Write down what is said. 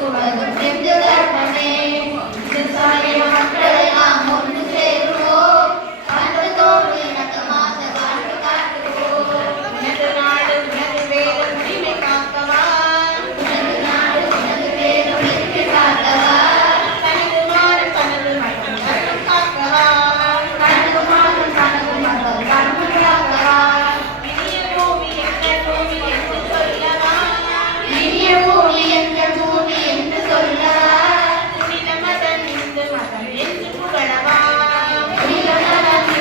তোমার